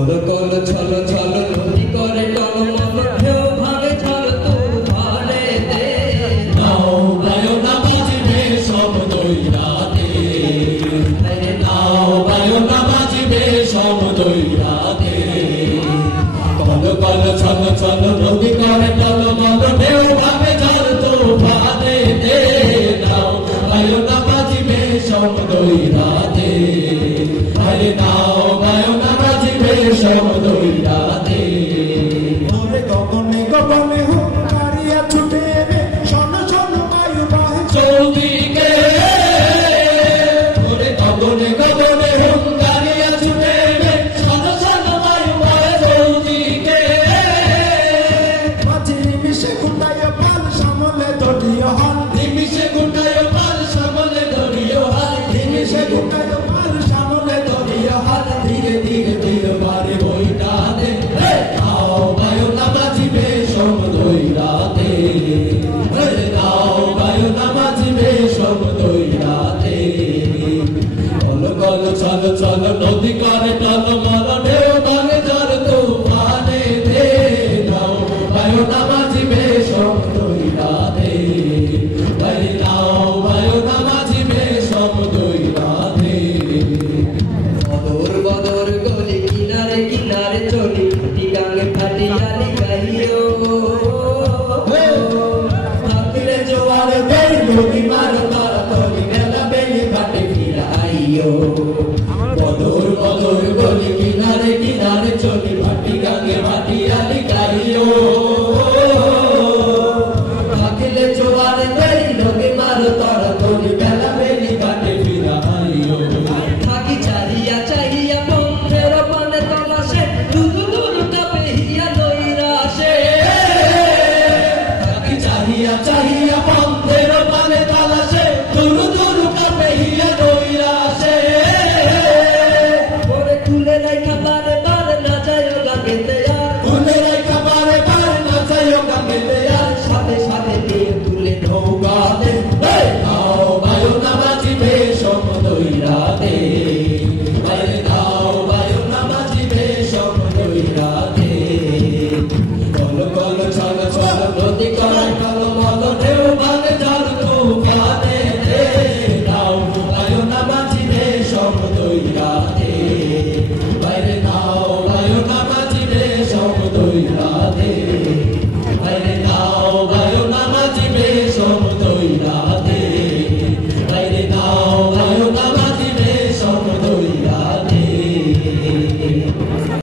call call ছল ছল নদী করে টলমল ঢেউ ভাঙে ঝড় তুফানেতে নাও বায়না বাজবে সব দৈরাতে নাও বায়না বাজবে সব দৈরাতে কল কল ছল ছল নদী করে টলমল ঢেউ ভাঙে ঝড় তুফানেতে নাও বায়না বাজবে সব দৈরাতে নাও বায়না বাজবে সব দৈরাতে